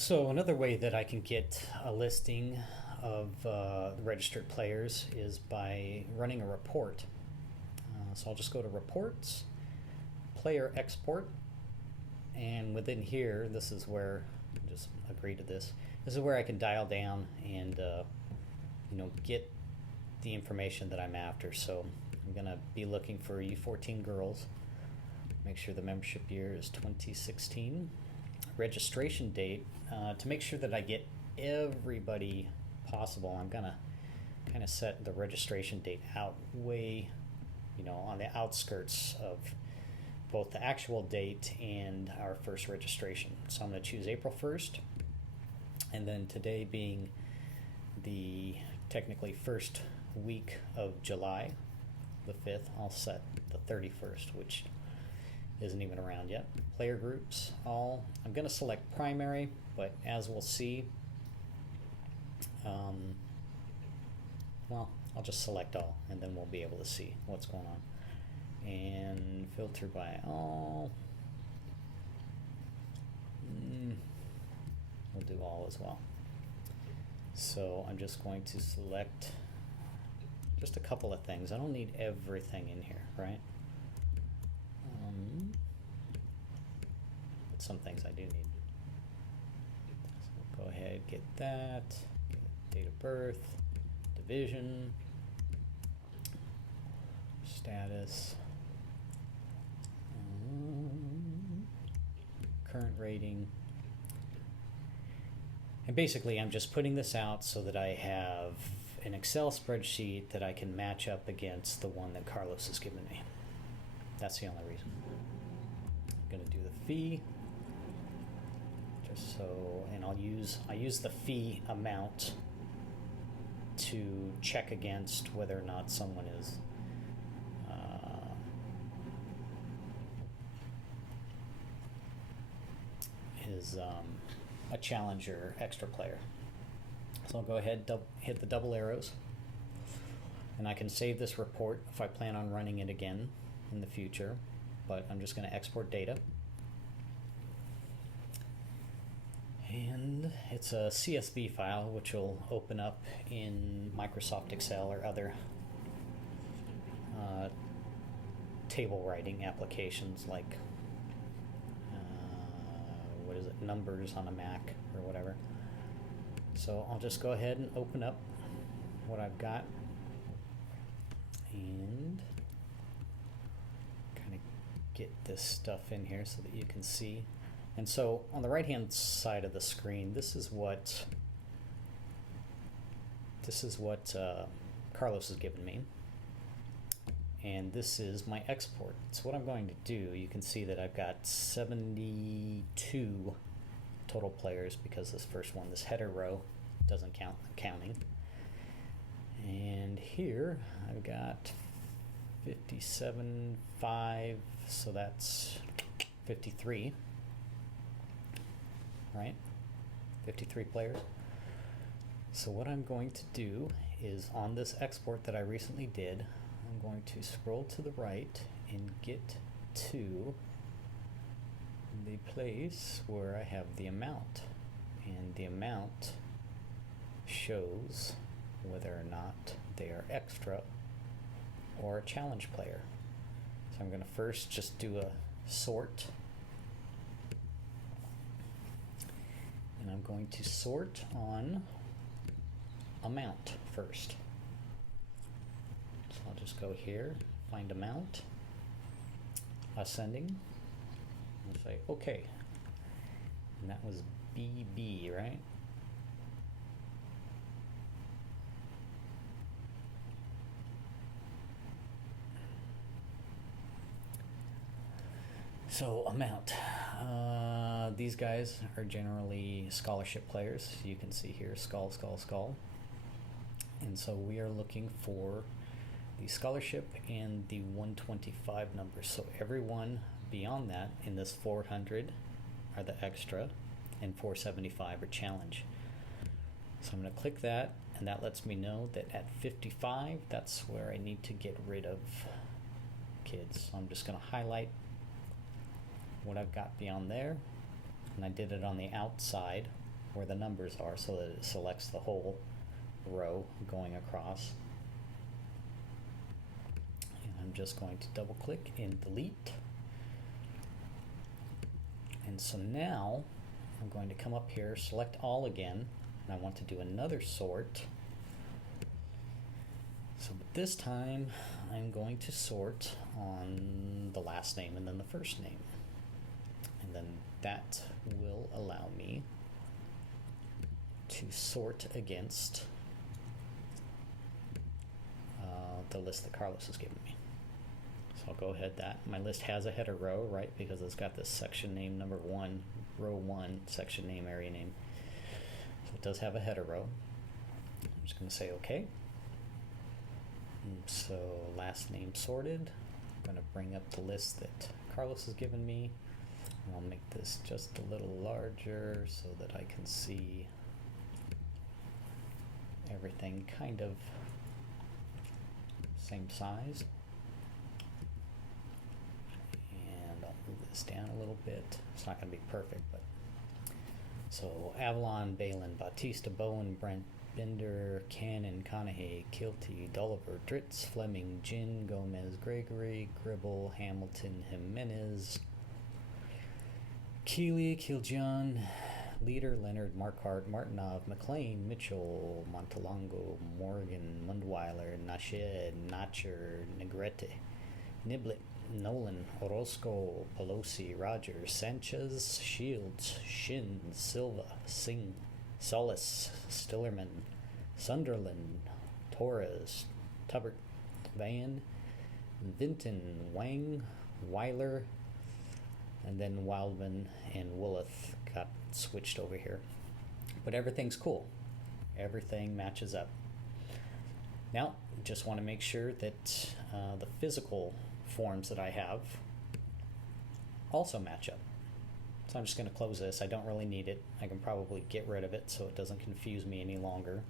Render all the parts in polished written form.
So another way that I can get a listing of registered players is by running a report. So I'll just go to Reports, Player Export, and within here, this is where, just agree to this, this is where I can dial down and get the information that I'm after. So I'm going to be looking for U14 girls. Make sure the membership year is 2016. Registration date, to make sure that I get everybody possible, I'm gonna kind of set the registration date out way, on the outskirts of both the actual date and our first registration. So I'm gonna choose April 1st, and then today being the technically first week of July, the 5th, I'll set the 31st, which isn't even around yet. Player groups, all. I'm going to select primary, but as we'll see, I'll just select all, and then we'll be able to see what's going on. And filter by all. We'll do all as well. So I'm just going to select just a couple of things. I don't need everything in here, right? But some things I do need. So we'll go ahead, get that, date of birth, division, status, current rating. And basically I'm just putting this out so that I have an Excel spreadsheet that I can match up against the one that Carlos has given me. That's the only reason. I'm going to do the fee, just so, and I use the fee amount to check against whether or not someone is a challenger extra player. So I'll go ahead, hit the double arrows, and I can save this report if I plan on running it again in the future, but I'm just going to export data. And it's a CSV file, which will open up in Microsoft Excel or other table writing applications like Numbers on a Mac or whatever. So I'll just go ahead and open up what I've got and kind of get this stuff in here so that you can see. And so on the right hand side of the screen, this is what Carlos has given me, and this is my export. So what I'm going to do, you can see that I've got 72 total players because this first one, this header row, doesn't count, I'm counting. And here I've got 57.5, so that's 53, right? 53 players. So what I'm going to do is, on this export that I recently did, I'm going to scroll to the right and get to the place where I have the amount, and the amount shows whether or not they are extra or a challenge player. So I'm going to first just do a sort, and I'm going to sort on amount first. So I'll just go here, find amount, ascending, and say okay. And that was BB, right? So amount. These guys are generally scholarship players. You can see here, skull. And so we are looking for the scholarship and the 125 numbers. So everyone beyond that in this 400 are the extra, and 475 are challenge. So I'm going to click that, and that lets me know that at 55, that's where I need to get rid of kids. So I'm just going to highlight what I've got beyond there, and I did it on the outside where the numbers are so that it selects the whole row going across. And I'm just going to double click and delete. And so now I'm going to come up here, select all again, and I want to do another sort. So this time I'm going to sort on the last name and then the first name. And then that will allow me to sort against the list that Carlos has given me. So I'll go ahead, my list has a header row, right, because it's got this section name number 1, row 1, section name, area name. So it does have a header row. I'm just going to say OK. And so last name sorted. I'm going to bring up the list that Carlos has given me. And I'll make this just a little larger so that I can see everything kind of same size. And I'll move this down a little bit. It's not going to be perfect, but so Avalon, Balin, Bautista, Bowen, Brent, Bender, Cannon, Conahay, Kilty, Dulliver, Dritz, Fleming, Gin, Gomez, Gregory, Gribble, Hamilton, Jimenez, Keeley, Kiljohn, Leader, Leonard, Marquardt, Martinov, McLean, Mitchell, Montalongo, Morgan, Mundweiler, Nashed, Natcher, Negrete, Niblet, Nolan, Orozco, Pelosi, Rogers, Sanchez, Shields, Shin, Silva, Singh, Solis, Stillerman, Sunderland, Torres, Tubbert, Van, Vinton, Wang, Weiler, and then Wildman and Woolith got switched over here. But everything's cool. Everything matches up. Now, just want to make sure that the physical forms that I have also match up. So I'm just going to close this. I don't really need it. I can probably get rid of it so it doesn't confuse me any longer,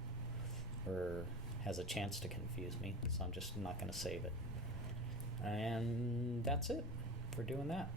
or has a chance to confuse me. So I'm just not going to save it. And that's it for doing that.